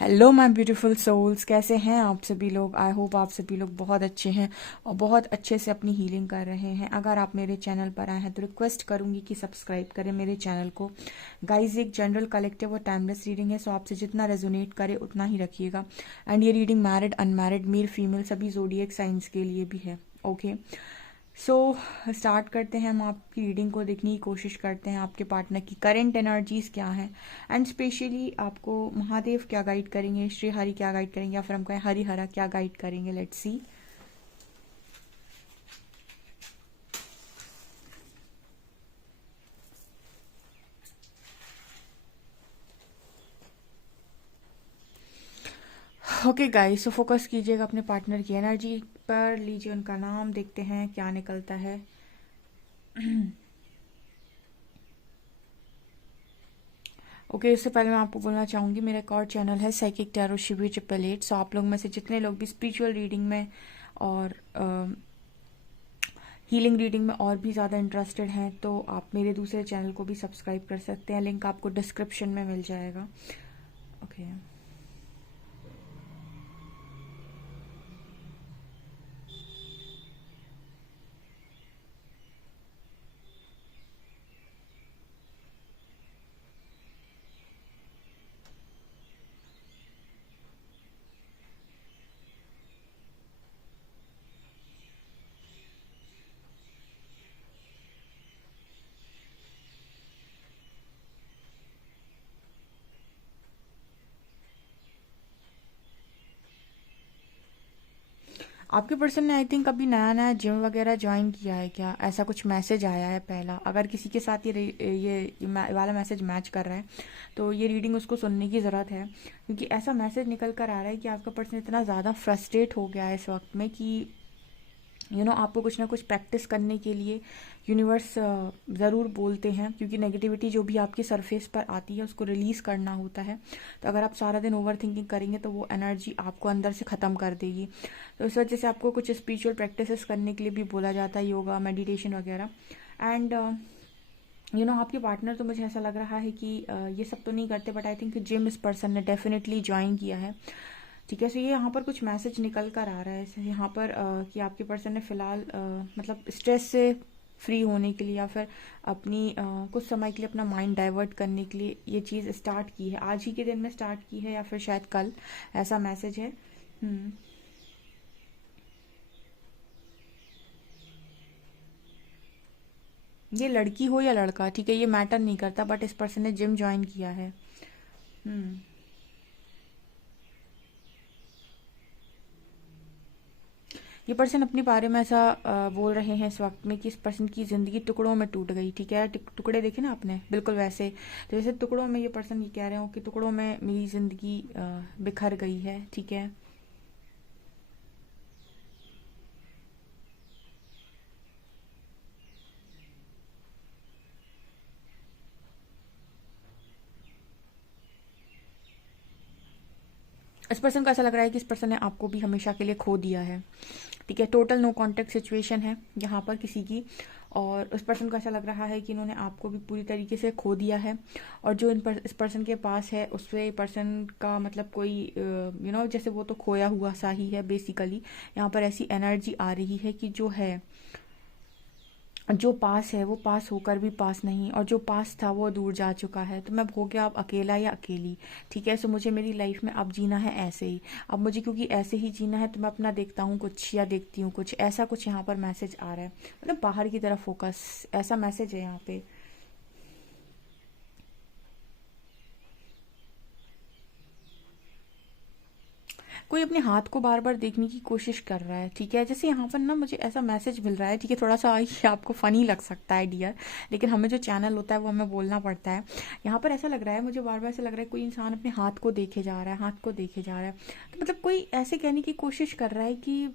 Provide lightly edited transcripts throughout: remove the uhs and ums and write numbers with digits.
Hello my beautiful souls, कैसे हैं आप सभी लोग। आई होप आप सभी लोग बहुत अच्छे हैं और बहुत अच्छे से अपनी हीलिंग कर रहे हैं। अगर आप मेरे चैनल पर आए हैं तो रिक्वेस्ट करूंगी कि सब्सक्राइब करें मेरे चैनल को। गाइस, एक जनरल कलेक्टिव और टाइमलेस रीडिंग है, सो आपसे जितना रेजोनेट करे उतना ही रखिएगा। एंड ये reading married, unmarried, male female सभी जोडिएक साइंस के लिए भी है। ओके, सो स्टार्ट करते हैं। हम आपकी रीडिंग को देखने की कोशिश करते हैं, आपके पार्टनर की करेंट एनर्जीज क्या हैं एंड स्पेशली आपको महादेव क्या गाइड करेंगे, श्री हरि क्या गाइड करेंगे, या फिर हम कहें हरिहरा क्या गाइड करेंगे। Let's see. Okay guys, so focus कीजिएगा अपने पार्टनर की एनर्जी पर, लीजिए उनका नाम, देखते हैं क्या निकलता है। ओके, इससे पहले मैं आपको बोलना चाहूँगी मेरा एक और चैनल है साइकिक टैरो शिवी 888। सो आप लोग में से जितने लोग भी स्पिरिचुअल रीडिंग में और हीलिंग रीडिंग में और भी ज़्यादा इंटरेस्टेड हैं तो आप मेरे दूसरे चैनल को भी सब्सक्राइब कर सकते हैं, लिंक आपको डिस्क्रिप्शन में मिल जाएगा। ओके, आपके पर्सन ने आई थिंक अभी नया नया जिम वगैरह ज्वाइन किया है क्या, ऐसा कुछ मैसेज आया है पहला। अगर किसी के साथ ये वाला मैसेज मैच कर रहा है तो ये रीडिंग उसको सुनने की ज़रूरत है, क्योंकि ऐसा मैसेज निकल कर आ रहा है कि आपका पर्सन इतना ज़्यादा फ्रस्ट्रेट हो गया है इस वक्त में कि आपको कुछ ना कुछ प्रैक्टिस करने के लिए यूनिवर्स ज़रूर बोलते हैं, क्योंकि नेगेटिविटी जो भी आपकी सरफेस पर आती है उसको रिलीज़ करना होता है। तो अगर आप सारा दिन ओवर थिंकिंग करेंगे तो वो एनर्जी आपको अंदर से ख़त्म कर देगी। तो इस वजह से आपको कुछ स्पिरिचुअल प्रैक्टिसेस करने के लिए भी बोला जाता है, योगा, मेडिटेशन वगैरह। एंड आपके पार्टनर, तो मुझे ऐसा लग रहा है कि ये सब तो नहीं करते, बट आई थिंक जिम इस पर्सन ने डेफिनेटली ज्वाइन किया है। ठीक है, सो ये यहाँ पर कुछ मैसेज निकल कर आ रहा है यहाँ पर कि आपके पर्सन ने फिलहाल मतलब स्ट्रेस से फ्री होने के लिए या फिर अपनी कुछ समय के लिए अपना माइंड डाइवर्ट करने के लिए ये चीज़ स्टार्ट की है, आज ही के दिन में स्टार्ट की है या फिर शायद कल, ऐसा मैसेज है। हम्म। ये लड़की हो या लड़का, ठीक है, ये मैटर नहीं करता, बट इस पर्सन ने जिम ज्वाइन किया है। हम्म। ये पर्सन अपने बारे में ऐसा बोल रहे हैं इस वक्त में कि इस पर्सन की ज़िंदगी टुकड़ों में टूट गई। ठीक है, टुकड़े देखे ना आपने, बिल्कुल वैसे। तो जैसे टुकड़ों में ये पर्सन ये कह रहे हो कि टुकड़ों में मेरी ज़िंदगी बिखर गई है। ठीक है, इस पर्सन को ऐसा लग रहा है कि इस पर्सन ने आपको भी हमेशा के लिए खो दिया है। ठीक है, टोटल नो कॉन्टेक्ट सिचुएशन है यहाँ पर किसी की, और उस पर्सन को ऐसा लग रहा है कि इन्होंने आपको भी पूरी तरीके से खो दिया है। और जो इस पर्सन के पास है उससे पर्सन का मतलब कोई जैसे वो तो खोया हुआ सा ही है बेसिकली। यहाँ पर ऐसी एनर्जी आ रही है कि जो है, जो पास है वो पास होकर भी पास नहीं, और जो पास था वो दूर जा चुका है। तो मैं हो गया अब अकेला या अकेली। ठीक है, सो मुझे मेरी लाइफ में अब जीना है ऐसे ही। अब मुझे क्योंकि ऐसे ही जीना है तो मैं अपना देखता हूँ कुछ या देखती हूँ कुछ, ऐसा कुछ यहाँ पर मैसेज आ रहा है, मतलब बाहर की तरफ फोकस, ऐसा मैसेज है यहाँ पे। कोई अपने हाथ को बार बार देखने की कोशिश कर रहा है। ठीक है, जैसे यहाँ पर ना मुझे ऐसा मैसेज मिल रहा है, ठीक है, थोड़ा सा ये आपको फनी लग सकता है डियर, लेकिन हमें जो चैनल होता है वो हमें बोलना पड़ता है। यहाँ पर ऐसा लग रहा है, मुझे बार बार ऐसा लग रहा है कोई इंसान अपने हाथ को देखे जा रहा है, हाथ को देखे जा रहा है। तो मतलब कोई ऐसे कहने की कोशिश कर रहा है कि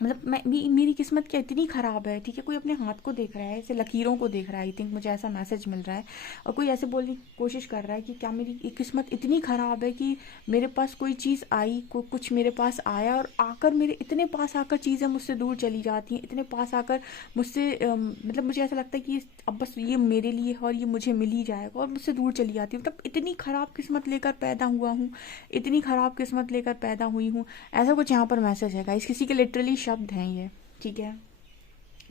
मतलब मेरी किस्मत क्या इतनी ख़राब है, ठीक है, कोई अपने हाथ को देख रहा है, ऐसे लकीरों को देख रहा है, आई थिंक मुझे ऐसा मैसेज मिल रहा है। और कोई ऐसे बोलने की कोशिश कर रहा है कि क्या मेरी ये किस्मत इतनी ख़राब है कि मेरे पास कोई चीज़ आई, कुछ मेरे पास आया और आकर मेरे इतने पास आकर चीज़ें मुझसे दूर चली जाती हैं, इतने पास आकर मुझसे मतलब मुझे ऐसा लगता है कि अब बस ये मेरे लिए है और ये मुझे मिल ही जाएगा और मुझसे दूर चली जाती है। मतलब इतनी ख़राब किस्मत लेकर पैदा हुआ हूँ, इतनी ख़राब किस्मत लेकर पैदा हुई हूँ, ऐसा कुछ यहाँ पर मैसेज है गाइस। किसी के लिटरली शब्द हैं ये, ठीक है।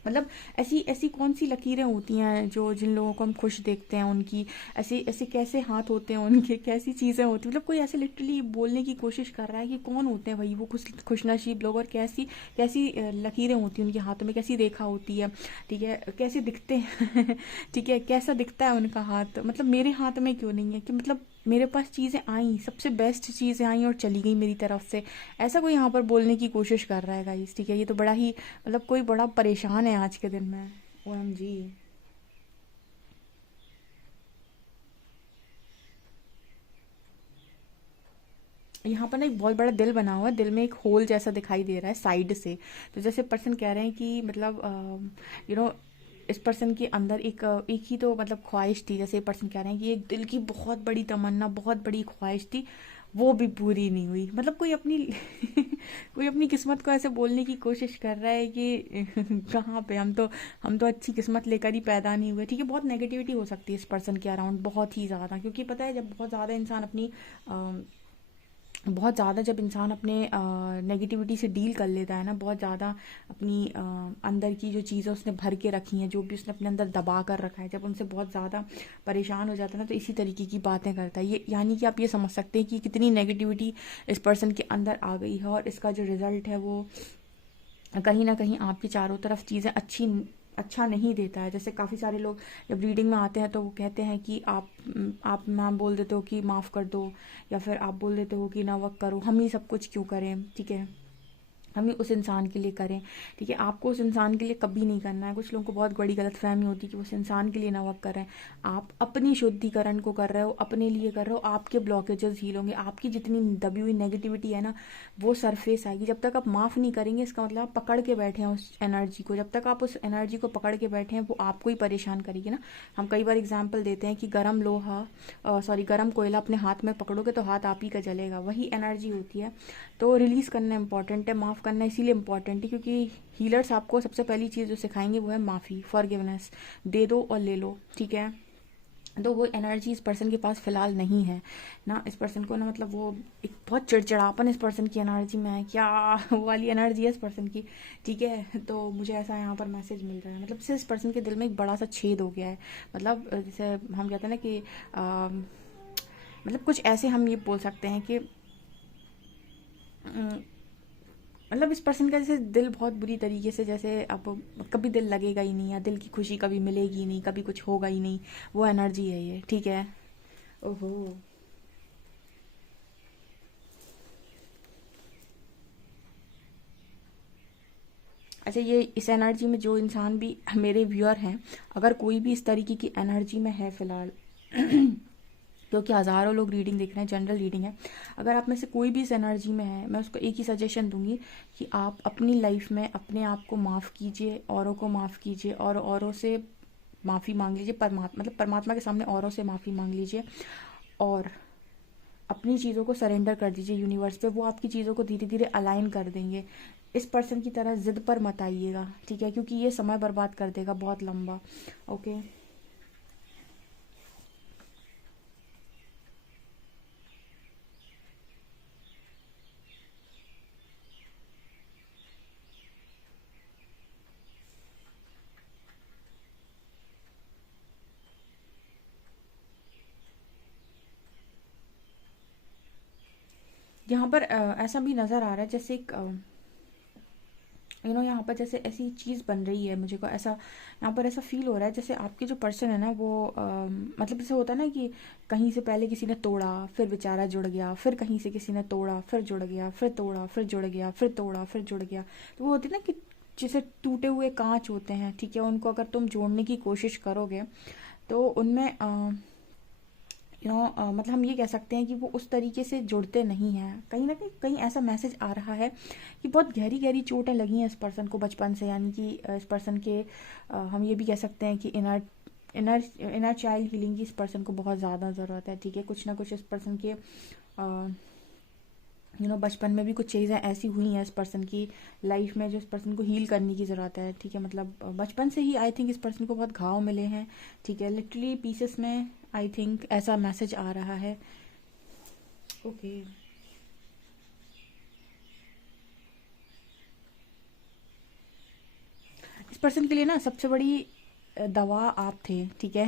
मतलब ऐसी ऐसी कौन सी लकीरें होती हैं जो जिन लोगों को हम खुश देखते हैं उनकी, ऐसे ऐसे कैसे हाथ होते हैं उनके, कैसी चीज़ें होती हैं। मतलब कोई ऐसे लिटरली बोलने की कोशिश कर रहा है कि कौन होते हैं भाई वो खुशनसीब लोग, और कैसी कैसी लकीरें होती हैं उनके हाथों में, कैसी रेखा होती है, ठीक है, कैसे दिखते हैं ठीक है, कैसा दिखता है उनका हाथ। मतलब मेरे हाथ में क्यों नहीं है कि मतलब मेरे पास चीज़ें आई, सबसे बेस्ट चीज़ें आई और चली गई मेरी तरफ से, ऐसा कोई यहाँ पर बोलने की कोशिश कर रहा है गाइस, ठीक है। ये तो बड़ा ही मतलब कोई बड़ा परेशान है आज के दिन में। OMG। यहाँ पर ना एक बहुत बड़ा दिल बना हुआ है, दिल में एक होल जैसा दिखाई दे रहा है साइड से। तो जैसे पर्सन कह रहे हैं कि मतलब यू नो इस पर्सन के अंदर एक ही तो मतलब ख्वाहिश थी। जैसे पर्सन कह रहे हैं कि एक दिल की बहुत बड़ी तमन्ना, बहुत बड़ी ख्वाहिश थी, वो भी पूरी नहीं हुई। मतलब कोई अपनी कोई अपनी किस्मत को ऐसे बोलने की कोशिश कर रहा है कि कहाँ पे हम तो अच्छी किस्मत लेकर ही पैदा नहीं हुए, ठीक है। बहुत नेगेटिविटी हो सकती है इस पर्सन के अराउंड, बहुत ही ज़्यादा, क्योंकि पता है जब बहुत ज़्यादा इंसान अपनी बहुत ज़्यादा जब इंसान अपने नेगेटिविटी से डील कर लेता है ना, बहुत ज़्यादा अपनी अंदर की जो चीज़ें उसने भर के रखी हैं, जो भी उसने अपने अंदर दबा कर रखा है, जब उनसे बहुत ज़्यादा परेशान हो जाता है ना, तो इसी तरीके की बातें करता है ये। यानी कि आप ये समझ सकते हैं कि कितनी नेगेटिविटी इस पर्सन के अंदर आ गई है, और इसका जो रिज़ल्ट है वो कहीं ना कहीं आपकी चारों तरफ चीज़ें अच्छा नहीं देता है। जैसे काफ़ी सारे लोग जब रीडिंग में आते हैं तो वो कहते हैं कि आप मैम बोल देते हो कि माफ़ कर दो, या फिर आप बोल देते हो कि ना वक्त करो, हम ही सब कुछ क्यों करें, ठीक है, हम ही उस इंसान के लिए करें, ठीक है। आपको उस इंसान के लिए कभी नहीं करना है। कुछ लोगों को बहुत बड़ी गलतफहमी होती है कि वो उस इंसान के लिए ना वर्क कर रहे हैं। आप अपनी शुद्धिकरण को कर रहे हो, अपने लिए कर रहे हो, आपके ब्लॉकेजेस हील होंगे, आपकी जितनी दबी हुई नेगेटिविटी है ना वो सरफेस आएगी। जब तक आप माफ़ नहीं करेंगे, इसका मतलब आप पकड़ के बैठे हैं उस एनर्जी को, जब तक आप उस एनर्जी को पकड़ के बैठे हैं वो आपको ही परेशान करेगी ना। हम कई बार एग्जाम्पल देते हैं कि गर्म कोयला अपने हाथ में पकड़ोगे तो हाथ आप ही का जलेगा, वही एनर्जी होती है। तो रिलीज़ करना इंपॉर्टेंट है, माफ़ करना इसीलिए इम्पॉर्टेंट है क्योंकि हीलर्स आपको सबसे पहली चीज़ जो सिखाएंगे वो है माफ़ी, फॉरगिवनेस, दे दो और ले लो, ठीक है। तो वो एनर्जी इस पर्सन के पास फ़िलहाल नहीं है ना। इस पर्सन को ना मतलब वो एक बहुत चिड़चिड़ापन इस पर्सन की एनर्जी में है, क्या वो वाली एनर्जी है इस पर्सन की, ठीक है। तो मुझे ऐसा यहाँ पर मैसेज मिल रहा है, मतलब से इस पर्सन के दिल में एक बड़ा सा छेद हो गया है। मतलब जैसे हम कहते हैं ना कि मतलब कुछ ऐसे हम ये बोल सकते हैं कि मतलब इस पर्सन का जैसे दिल बहुत बुरी तरीके से, जैसे अब कभी दिल लगेगा ही नहीं, या दिल की खुशी कभी मिलेगी ही नहीं, कभी कुछ होगा ही नहीं, वो एनर्जी है ये, ठीक है। ओहो। अच्छा, ये इस एनर्जी में जो इंसान भी मेरे व्यूअर हैं, अगर कोई भी इस तरीके की एनर्जी में है फ़िलहाल क्योंकि हज़ारों लोग रीडिंग देख रहे हैं, जनरल रीडिंग है, अगर आप में से कोई भी इस एनर्जी में है, मैं उसको एक ही सजेशन दूंगी कि आप अपनी लाइफ में अपने आप को माफ़ कीजिए, औरों को माफ़ कीजिए, और औरों से माफ़ी मांग लीजिए, मतलब परमात्मा के सामने औरों से माफ़ी मांग लीजिए, और अपनी चीज़ों को सरेंडर कर दीजिए यूनिवर्स पे। वो आपकी चीज़ों को धीरे धीरे अलाइन कर देंगे। इस पर्सन की तरह ज़िद पर मत आइएगा, ठीक है, क्योंकि ये समय बर्बाद कर देगा बहुत लंबा। ओके। यहाँ पर ऐसा भी नज़र आ रहा है जैसे एक यहाँ पर जैसे ऐसी चीज़ बन रही है, मुझे को ऐसा यहाँ पर ऐसा फील हो रहा है जैसे आपके जो पर्सन है ना वो मतलब जैसे होता है ना कि कहीं से पहले किसी ने तोड़ा, फिर बेचारा जुड़ गया, फिर कहीं से किसी ने तोड़ा, फिर जुड़ गया, फिर तोड़ा, फिर जुड़ गया, फिर तोड़ा, फिर जुड़ गया। तो वो होती है ना कि जैसे टूटे हुए कांच होते हैं, ठीक है, उनको अगर तुम जोड़ने की कोशिश करोगे तो उनमें मतलब हम ये कह सकते हैं कि वो उस तरीके से जुड़ते नहीं हैं। कहीं ना कहीं कहीं ऐसा मैसेज आ रहा है कि बहुत गहरी गहरी चोटें लगी हैं इस पर्सन को बचपन से, यानी कि इस पर्सन के हम ये भी कह सकते हैं कि inner inner inner child healing की इस पर्सन को बहुत ज़्यादा ज़रूरत है। ठीक है, कुछ ना कुछ इस पर्सन के बचपन में भी कुछ चीज़ें ऐसी हुई हैं इस पर्सन की लाइफ में जो इस पर्सन को हील करने की ज़रूरत है। ठीक है, मतलब बचपन से ही आई थिंक इस पर्सन को बहुत घाव मिले हैं। ठीक है, लिटरली पीसेस में आई थिंक ऐसा मैसेज आ रहा है। ओके, इस पर्सन के लिए ना सबसे बड़ी दवा आप थे। ठीक है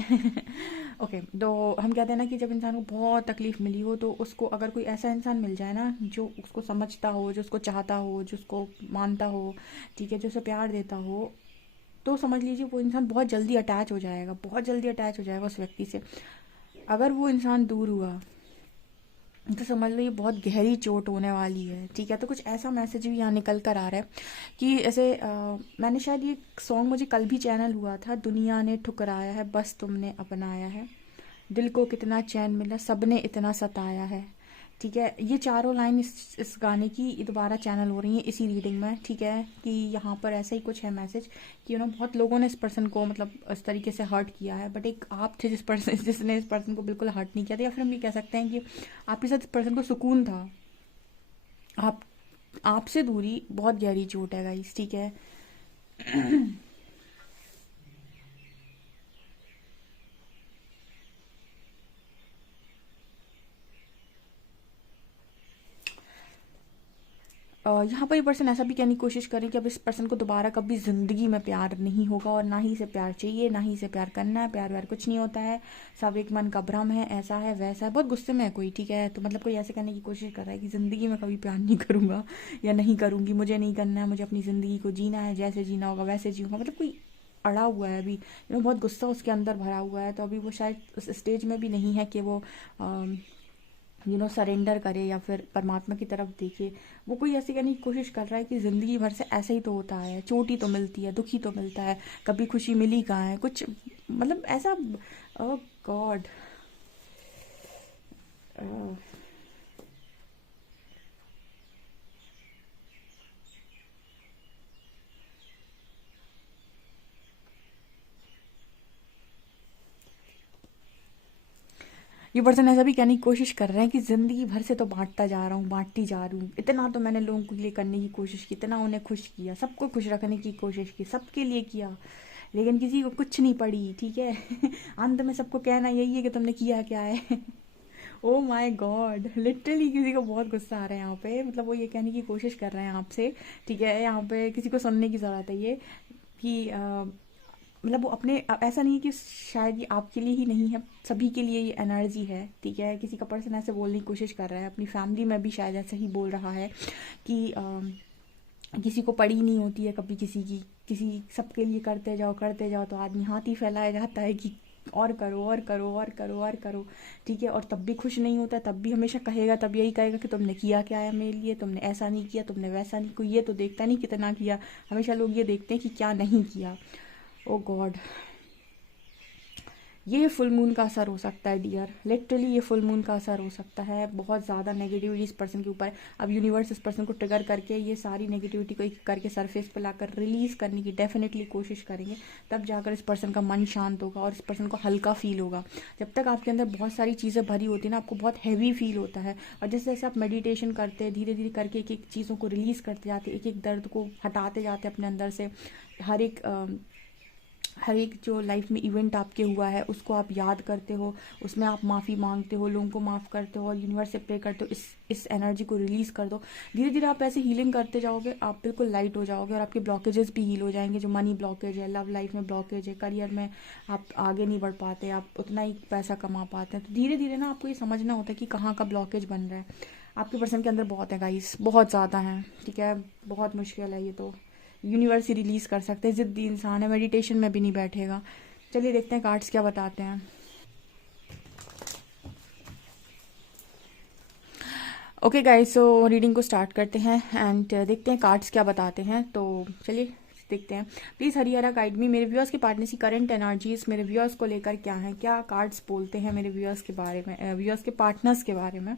ओके, तो हम कहते हैं ना कि जब इंसान को बहुत तकलीफ मिली हो तो उसको अगर कोई ऐसा इंसान मिल जाए ना जो उसको समझता हो, जो उसको चाहता हो, जो उसको मानता हो, ठीक है, जो उसे प्यार देता हो, तो समझ लीजिए वो इंसान बहुत जल्दी अटैच हो जाएगा, बहुत जल्दी अटैच हो जाएगा उस व्यक्ति से। अगर वो इंसान दूर हुआ तो समझ लो ये बहुत गहरी चोट होने वाली है। ठीक है, तो कुछ ऐसा मैसेज भी यहाँ निकल कर आ रहा है कि ऐसे मैंने शायद ये सॉन्ग मुझे कल भी चैनल हुआ था, दुनिया ने ठुकराया है बस तुमने अपनाया है, दिल को कितना चैन मिला सबने इतना सताया है। ठीक है, ये चारों लाइन इस गाने की दोबारा चैनल हो रही है इसी रीडिंग में। ठीक है, कि यहाँ पर ऐसा ही कुछ है मैसेज कि बहुत लोगों ने इस पर्सन को मतलब इस तरीके से हर्ट किया है, बट एक आप थे जिसने इस पर्सन को बिल्कुल हर्ट नहीं किया था, या फिर हम ये कह सकते हैं कि आपके साथ इस पर्सन को सुकून था। आप आपसे दूरी बहुत गहरी चोट है गाइस। ठीक है यहाँ पर ये पर्सन ऐसा भी कहने की कोशिश करें कि अब इस पर्सन को दोबारा कभी ज़िंदगी में प्यार नहीं होगा, और ना ही इसे प्यार चाहिए, ना ही इसे प्यार करना है। प्यार व्यार कुछ नहीं होता है, सब एक मन का भ्रम है, ऐसा है वैसा है। बहुत गुस्से में है कोई। ठीक है, तो मतलब कोई ऐसे करने की कोशिश कर रहा है कि ज़िंदगी में कभी प्यार नहीं करूँगा या नहीं करूँगी, मुझे नहीं करना है, मुझे अपनी ज़िंदगी को जीना है, जैसे जीना होगा वैसे जीऊँगा। मतलब कोई अड़ा हुआ है अभी, बहुत गुस्सा उसके अंदर भरा हुआ है। तो अभी वो शायद उस स्टेज में भी नहीं है कि वो सरेंडर करे या फिर परमात्मा की तरफ देखे। वो कोई ऐसे करने की कोशिश कर रहा है कि ज़िंदगी भर से ऐसे ही तो होता है, चोट ही तो मिलती है, दुख ही तो मिलता है, कभी खुशी मिली कहाँ है कुछ, मतलब ऐसा। ओह गॉड, ये पर्सन ऐसा भी कहने की कोशिश कर रहे हैं कि ज़िंदगी भर से तो बांटता जा रहा हूँ, बांटती जा रही हूँ, इतना तो मैंने लोगों के लिए करने की कोशिश की, इतना उन्हें खुश किया, सबको खुश रखने की कोशिश की, सबके लिए किया, लेकिन किसी को कुछ नहीं पड़ी। ठीक है अंत में सबको कहना यही है कि तुमने किया क्या है ओ माय गॉड, लिटरली किसी को बहुत गुस्सा आ रहा है यहाँ पे। मतलब वो ये कहने की कोशिश कर रहे हैं आपसे। ठीक है, यहाँ पे किसी को सुनने की ज़रूरत है ये कि मतलब वो अपने ऐसा नहीं है कि शायद ये आपके लिए ही नहीं है, सभी के लिए ये एनर्जी है। ठीक है, किसी का पर्सन ऐसे बोलने की कोशिश कर रहा है, अपनी फैमिली में भी शायद ऐसे ही बोल रहा है कि किसी को पड़ी नहीं होती है कभी किसी की, किसी सबके लिए करते जाओ तो आदमी हाथ ही फैलाया जाता है कि और करो और करो और करो और करो। ठीक है, और तब भी खुश नहीं होता, तब भी हमेशा कहेगा, तब यही कहेगा कि तुमने किया क्या है मेरे लिए, तुमने ऐसा नहीं किया, तुमने वैसा नहीं। कोई ये तो देखता नहीं कितना किया, हमेशा लोग ये देखते हैं कि क्या नहीं किया। ओ गॉड, ये फुल मून का असर हो सकता है डियर, लिटरली ये फुल मून का असर हो सकता है। बहुत ज़्यादा नेगेटिविटी इस पर्सन के ऊपर है। अब यूनिवर्स इस पर्सन को ट्रिगर करके ये सारी नेगेटिविटी को एक करके सरफेस पे लाकर रिलीज़ करने की डेफिनेटली कोशिश करेंगे, तब जाकर इस पर्सन का मन शांत होगा और इस पर्सन को हल्का फील होगा। जब तक आपके अंदर बहुत सारी चीज़ें भरी होती है ना, आपको बहुत हैवी फील होता है, और जैसे जैसे आप मेडिटेशन करते हैं, धीरे धीरे करके एक एक चीज़ों को रिलीज़ करते जाते, एक एक दर्द को हटाते जाते अपने अंदर से, हर एक जो लाइफ में इवेंट आपके हुआ है उसको आप याद करते हो, उसमें आप माफ़ी मांगते हो, लोगों को माफ़ करते हो और यूनिवर्स से प्रे करते हो इस एनर्जी को रिलीज़ कर दो। धीरे धीरे आप ऐसे हीलिंग करते जाओगे, आप बिल्कुल लाइट हो जाओगे और आपके ब्लॉकेजेस भी हील हो जाएंगे। जो मनी ब्लॉकेज है, लव लाइफ में ब्लॉकेज है, करियर में आप आगे नहीं बढ़ पाते, आप उतना ही पैसा कमा पाते हैं, तो धीरे धीरे ना आपको ये समझना होता है कि कहाँ का ब्लॉकेज बन रहा है। आपके पर्सन के अंदर बहुत है गाइस, बहुत ज़्यादा है। ठीक है, बहुत मुश्किल है ये तो, यूनिवर्स ही रिलीज़ कर सकते हैं। ज़िद्दी इंसान है, मेडिटेशन में भी नहीं बैठेगा। चलिए देखते हैं कार्ड्स क्या बताते हैं। ओके गाइस, सो रीडिंग को स्टार्ट करते हैं एंड देखते हैं कार्ड्स क्या बताते हैं। तो चलिए देखते हैं। प्लीज़ हरिहरा गाइड मी, मेरे व्यूअर्स के पार्टनर की करंट एनर्जीज मेरे व्यूअर्स को लेकर क्या है, क्या कार्ड्स बोलते हैं मेरे व्यूअर्स के बारे में, व्यूअर्स के पार्टनर्स के बारे में।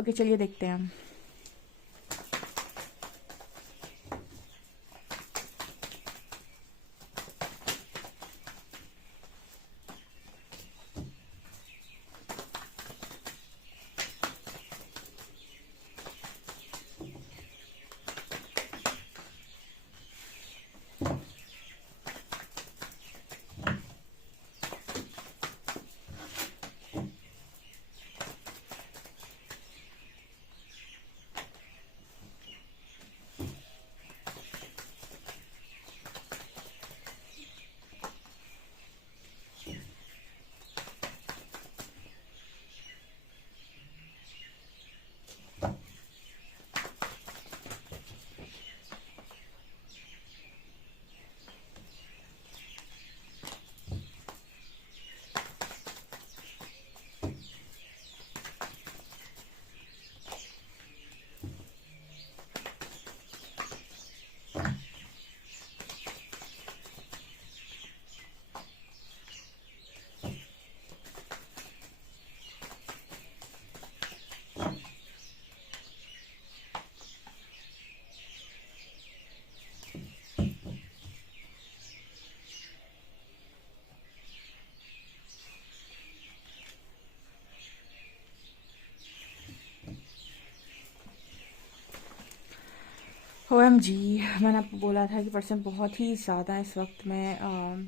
ओके चलिए देखते हैं। OMG, मैंने आपको बोला था कि पर्सन बहुत ही ज़्यादा इस वक्त में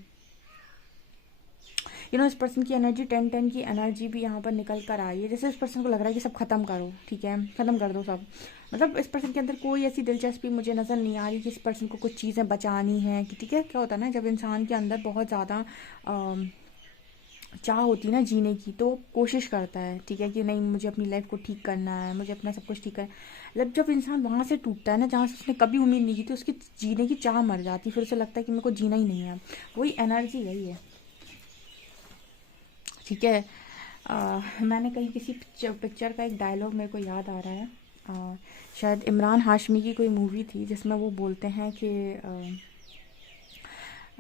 इस पर्सन की एनर्जी 10-10 की एनर्जी भी यहाँ पर निकल कर आई है। जैसे इस पर्सन को लग रहा है कि सब खत्म करो, ठीक है, ख़त्म कर दो सब। मतलब इस पर्सन के अंदर कोई ऐसी दिलचस्पी मुझे नज़र नहीं आ रही कि इस पर्सन को कुछ चीज़ें बचानी है कि, ठीक है, क्या होता है ना, जब इंसान के अंदर बहुत ज़्यादा चाह होती है ना जीने की, तो कोशिश करता है, ठीक है, कि नहीं मुझे अपनी लाइफ को ठीक करना है, मुझे अपना सब कुछ ठीक करना है। जब इंसान वहाँ से टूटता है ना जहाँ से उसने कभी उम्मीद नहीं की थी, उसकी जीने की चाह मर जाती, फिर उसे लगता है कि मेरे को जीना ही नहीं है। वही एनर्जी यही है, ठीक है। मैंने कहीं किसी पिक्चर का एक डायलॉग मेरे को याद आ रहा है, शायद इमरान हाशमी की कोई मूवी थी जिसमें वो बोलते हैं कि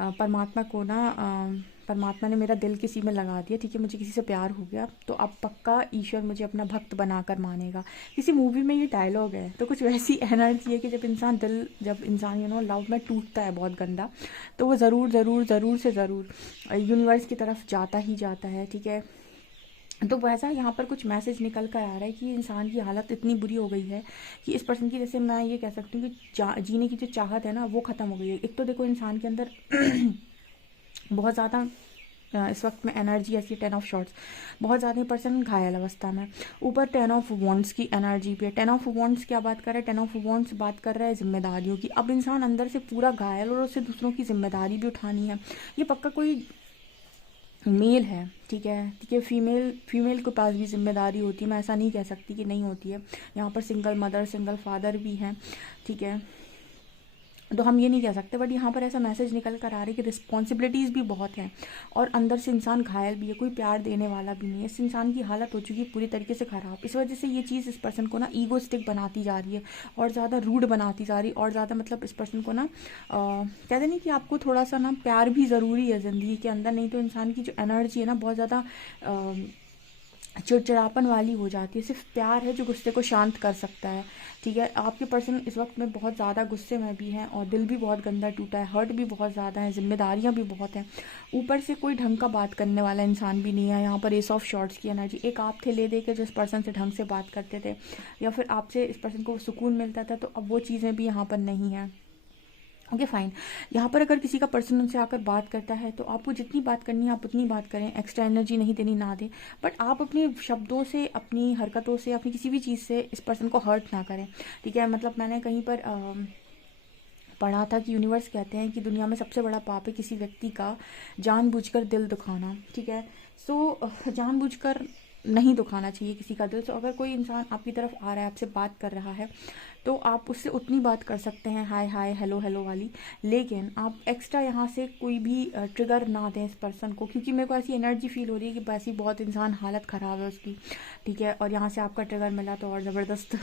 परमात्मा को ना परमात्मा ने मेरा दिल किसी में लगा दिया, ठीक है, मुझे किसी से प्यार हो गया, तो अब पक्का ईश्वर मुझे अपना भक्त बनाकर मानेगा। किसी मूवी में ये डायलॉग है। तो कुछ वैसी एनर्जी है कि जब इंसान लव में टूटता है बहुत गंदा, तो वो ज़रूर से ज़रूर यूनिवर्स की तरफ जाता ही जाता है, ठीक है। तो वैसा यहाँ पर कुछ मैसेज निकल कर आ रहा है कि इंसान की हालत इतनी बुरी हो गई है कि इस पर्सन की, जैसे मैं ये कह सकती हूँ कि जीने की जो चाहत है ना वो ख़त्म हो गई है। एक तो देखो इंसान के अंदर बहुत ज़्यादा इस वक्त में एनर्जी ऐसी 10 ऑफ शॉर्ट्स, बहुत ज़्यादा पर्सन घायल अवस्था में, ऊपर 10 ऑफ वॉन्ड्स की एनर्जी पे। 10 ऑफ वॉन्ड्स क्या बात कर रहा है? 10 ऑफ वॉन्ड्स बात कर रहा है जिम्मेदारियों की। अब इंसान अंदर से पूरा घायल और उसे दूसरों की जिम्मेदारी भी उठानी है। ये पक्का कोई मेल है, ठीक है। फीमेल के पास भी जिम्मेदारी होती है, मैं ऐसा नहीं कह सकती कि नहीं होती है। यहाँ पर सिंगल मदर सिंगल फादर भी हैं, ठीक है, तो हम ये नहीं कह सकते, बट यहाँ पर ऐसा मैसेज निकल कर आ रही है कि रिस्पॉन्सिबिलिटीज़ भी बहुत हैं और अंदर से इंसान घायल भी है, कोई प्यार देने वाला भी नहीं है। इस इंसान की हालत हो चुकी है पूरी तरीके से ख़राब। इस वजह से ये चीज़ इस पर्सन को ना ईगोस्टिक बनाती जा रही है और ज़्यादा रूड बनाती जा रही है और ज़्यादा, मतलब इस पर्सन को ना कहते नहीं कि आपको थोड़ा सा ना प्यार भी ज़रूरी है ज़िंदगी के अंदर, नहीं तो इंसान की जो एनर्जी है ना बहुत ज़्यादा चिड़चिड़ापन वाली हो जाती है। सिर्फ प्यार है जो गुस्से को शांत कर सकता है, ठीक है। आपके पर्सन इस वक्त में बहुत ज़्यादा गुस्से में भी हैं और दिल भी बहुत गंदा टूटा है, हर्ट भी बहुत ज़्यादा है, जिम्मेदारियां भी बहुत हैं। ऊपर से कोई ढंग का बात करने वाला इंसान भी नहीं है। यहाँ पर एस ऑफ शॉर्ट्स की एनर्जी, एक आप थे ले दे के जो इस पर्सन से ढंग से बात करते थे या फिर आपसे इस पर्सन को सुकून मिलता था, तो अब वो चीज़ें भी यहाँ पर नहीं हैं। Okay fine. यहाँ पर अगर किसी का पर्सन उनसे आकर बात करता है तो आपको जितनी बात करनी है आप उतनी बात करें, एक्स्ट्रा एनर्जी नहीं देनी, ना दें, बट आप अपने शब्दों से, अपनी हरकतों से, अपनी किसी भी चीज़ से इस पर्सन को हर्ट ना करें, ठीक है। मतलब मैंने कहीं पर पढ़ा था कि यूनिवर्स कहते हैं कि दुनिया में सबसे बड़ा पाप है किसी व्यक्ति का जानबूझकर दिल दुखाना, ठीक है। सो जानबूझकर नहीं दुखाना चाहिए किसी का दिल। तो अगर कोई इंसान आपकी तरफ आ रहा है, आपसे बात कर रहा है, तो आप उससे उतनी बात कर सकते हैं, हाय हाय हेलो हेलो वाली, लेकिन आप एक्स्ट्रा यहाँ से कोई भी ट्रिगर ना दें इस पर्सन को, क्योंकि मेरे को ऐसी एनर्जी फील हो रही है कि वैसी बहुत इंसान हालत ख़राब है उसकी, ठीक है। और यहाँ से आपका ट्रिगर मिला तो और ज़बरदस्त,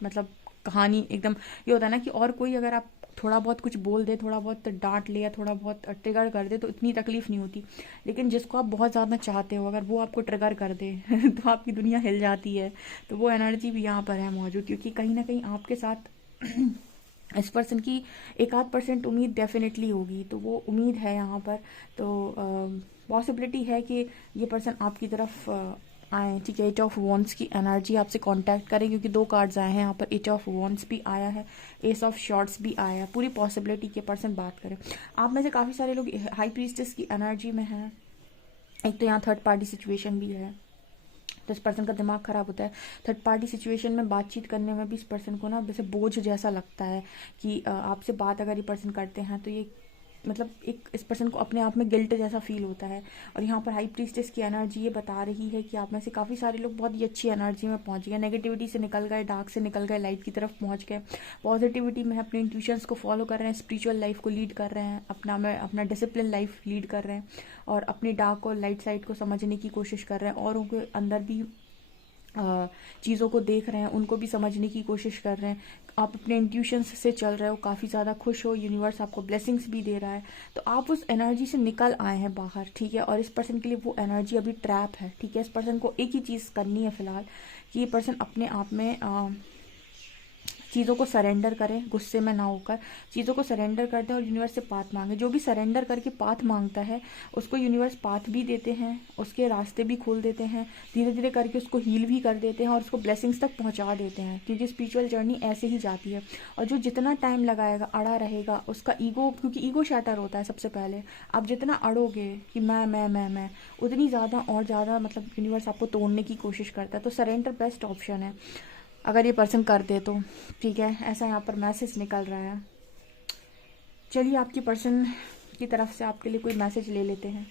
मतलब कहानी एकदम ये होता है ना कि और कोई अगर आप थोड़ा बहुत कुछ बोल दे, थोड़ा बहुत डांट ले या थोड़ा बहुत ट्रिगर कर दे तो इतनी तकलीफ नहीं होती। लेकिन जिसको आप बहुत ज़्यादा चाहते हो, अगर वो आपको ट्रिगर कर दे तो आपकी दुनिया हिल जाती है। तो वो एनर्जी भी यहाँ पर है मौजूद, क्योंकि कहीं ना कहीं आपके साथ इस पर्सन की एक आध परसेंट उम्मीद डेफिनेटली होगी, तो वो उम्मीद है यहाँ पर। तो पॉसिबिलिटी है कि ये पर्सन आपकी तरफ आए, ठीक है। एट ऑफ वॉन्ड्स की एनर्जी आपसे कांटेक्ट करें, क्योंकि 2 कार्ड्स आए हैं यहाँ पर, एट ऑफ वॉन्ड्स भी आया है, एस ऑफ शॉर्ट्स भी आया है। पूरी पॉसिबिलिटी के पर्सन बात करें। आप में से काफ़ी सारे लोग हाई प्रीस्टेस की एनर्जी में हैं। एक तो यहाँ थर्ड पार्टी सिचुएशन भी है, तो इस पर्सन का दिमाग खराब होता है। थर्ड पार्टी सिचुएशन में बातचीत करने में भी इस पर्सन को ना जैसे बोझ जैसा लगता है कि आपसे बात अगर ये पर्सन करते हैं तो ये मतलब एक इस पर्सन को अपने आप में गिल्ट जैसा फील होता है। और यहाँ पर हाई प्रीस्टेस की एनर्जी ये बता रही है कि आप में से काफ़ी सारे लोग बहुत ही अच्छी एनर्जी में पहुँच गए, नेगेटिविटी से निकल गए, डार्क से निकल गए, लाइट की तरफ पहुँच गए, पॉजिटिविटी में अपने इंट्यूशंस को फॉलो कर रहे हैं, स्पिरिचुअल लाइफ को लीड कर रहे हैं, अपना डिसिप्लिन लाइफ लीड कर रहे हैं, और अपनी डार्क और लाइट साइड को समझने की कोशिश कर रहे हैं, और उनके अंदर भी चीज़ों को देख रहे हैं, उनको भी समझने की कोशिश कर रहे हैं। आप अपने इंट्यूशंस से चल रहे हो, काफ़ी ज़्यादा खुश हो, यूनिवर्स आपको ब्लेसिंग्स भी दे रहा है। तो आप उस एनर्जी से निकल आए हैं बाहर, ठीक है। और इस पर्सन के लिए वो एनर्जी अभी ट्रैप है, ठीक है। इस पर्सन को एक ही चीज़ करनी है फ़िलहाल, कि ये पर्सन अपने आप में चीज़ों को सरेंडर करें, गुस्से में ना होकर चीज़ों को सरेंडर कर दें और यूनिवर्स से पाथ मांगे। जो भी सरेंडर करके पाथ मांगता है उसको यूनिवर्स पाथ भी देते हैं, उसके रास्ते भी खोल देते हैं, धीरे धीरे करके उसको हील भी कर देते हैं और उसको ब्लेसिंग्स तक पहुंचा देते हैं, क्योंकि स्पिरिचुअल जर्नी ऐसे ही जाती है। और जो जितना टाइम लगाएगा, अड़ा रहेगा, उसका ईगो, क्योंकि ईगो शैटर होता है सबसे पहले। आप जितना अड़ोगे कि मैं उतनी ज़्यादा और ज़्यादा मतलब यूनिवर्स आपको तोड़ने की कोशिश करता है। तो सरेंडर बेस्ट ऑप्शन है अगर ये पर्सन कर दे तो, ठीक है। ऐसा यहाँ पर मैसेज निकल रहा है। चलिए आपकी पर्सन की तरफ से आपके लिए कोई मैसेज ले लेते हैं।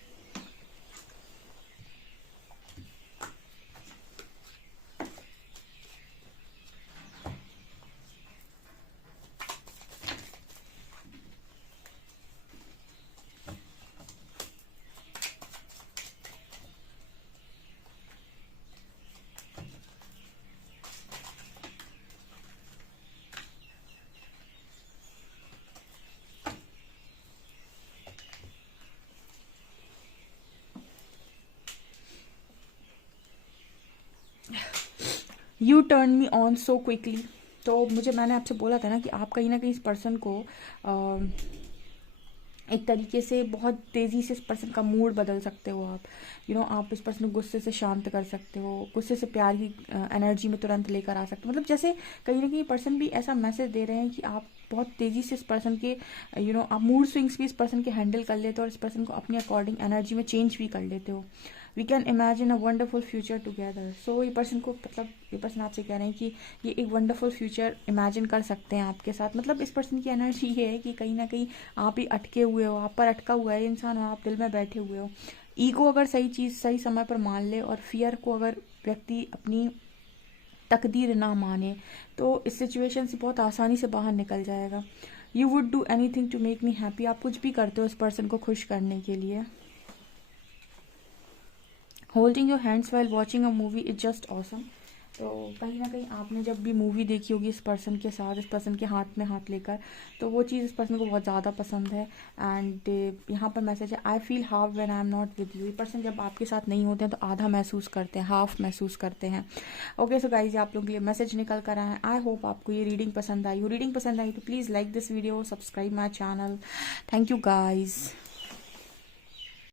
U turn me on so quickly. तो मैंने आपसे बोला था ना कि आप कहीं ना कहीं इस पर्सन को एक तरीके से बहुत तेज़ी से इस पर्सन का मूड बदल सकते हो आप। आप इस पर्सन को गुस्से से शांत कर सकते हो, गुस्से से प्यार की एनर्जी में तुरंत लेकर आ सकते हो। मतलब जैसे कहीं ना कहीं पर्सन भी ऐसा मैसेज दे रहे हैं कि आप बहुत तेज़ी से इस पर्सन के आप मूड स्विंग्स भी इस पर्सन के हैंडल कर लेते हो और इस पर्सन को अपने अकॉर्डिंग एनर्जी में चेंज भी कर लेते हो। We can imagine a wonderful future together. So ये पर्सन को मतलब ये पर्सन आपसे कह रहे हैं कि ये एक वंडरफुल फ्यूचर इमेजिन कर सकते हैं आपके साथ। मतलब इस पर्सन की एनर्जी ये है कि कहीं ना कहीं आप ही अटके हुए हो, आप पर अटका हुआ है इंसान और आप दिल में बैठे हुए हो। ईगो अगर सही चीज़ सही समय पर मान ले और फियर को अगर व्यक्ति अपनी तकदीर ना माने तो इस सिचुएशन से बहुत आसानी से बाहर निकल जाएगा। You would do any thing to make me happy. आप कुछ भी करते हो इस पर्सन को खुश करने के लिए। Holding your hands while watching a movie is just awesome. तो कहीं ना कहीं आपने जब भी मूवी देखी होगी इस पर्सन के साथ, इस पर्सन के हाथ में हाथ लेकर, तो वो चीज़ इस पर्सन को बहुत ज़्यादा पसंद है। एंड यहाँ पर मैसेज है, I feel half when I am not with you. ये पर्सन जब आपके साथ नहीं होते हैं तो आधा महसूस करते हैं, हाफ महसूस करते हैं। ओके सो गाइज, आप लोगों के लिए मैसेज निकल कर आए हैं। आई होप आपको ये रीडिंग पसंद आई हो। रीडिंग पसंद आई तो please like this video, subscribe my channel. Thank you guys.